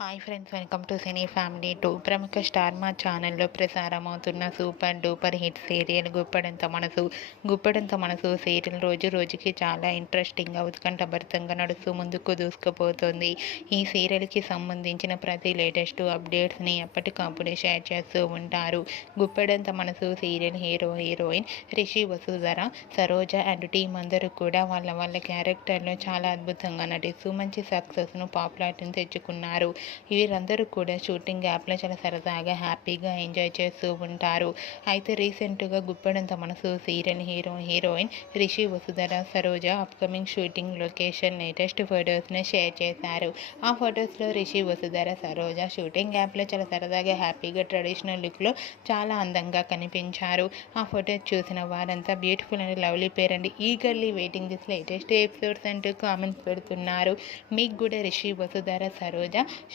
Hi friends welcome to cine family to ప్రముఖ star Maa ఛానల్లో ప్రసారమవుతున్న super duper hit serial Guppedantha Manasu. Guppedantha Manasu serial రోజు రోజుకి చాలా ఇంట్రెస్టింగ్గా ఉత్కంఠభరితంగా నడుస్తూ ముందుకు దూసుకుపోతుంది. ఈ సీరియల్కి సంబంధించిన ప్రతి లేటెస్ట్ అప్డేట్స్ని ఎప్పటికప్పుడు షేర్ చేస్తూ ఉంటారు. Guppedantha Manasu serial hero heroine Rishi Vasudhara Saroja and team అందరూ కూడా వాళ్ళ వాళ్ళ క్యారెక్టర్లో చాలా అద్భుతంగా నటిస్తూ మంచి సక్సెస్ను పాపులారిటీని తెచ్చుకున్నారు. వీరందరూ కూడా షూటింగ్ యాప్లో చాలా సరదాగా హ్యాపీగా ఎంజాయ్ చేస్తూ ఉంటారు. అయితే రీసెంట్గా Guppedantha Manasu serial hero heroine Rishi Vasudhara Saroja upcoming shooting location latest ఫొటోస్ని షేర్ చేశారు. ఆ ఫొటోస్లో రిషి వసుధర సరోజ షూటింగ్ యాప్లో చాలా సరదాగా హ్యాపీగా ట్రెడిషనల్ లుక్లో చాలా అందంగా కనిపించారు. ఆ ఫొటోస్ చూసిన వారంతా beautiful and lovely pair and. Eagerly waiting this latest episodes అంటూ కామెంట్స్ పెడుతున్నారు. మీకు కూడా Rishi Vasudhara Saroja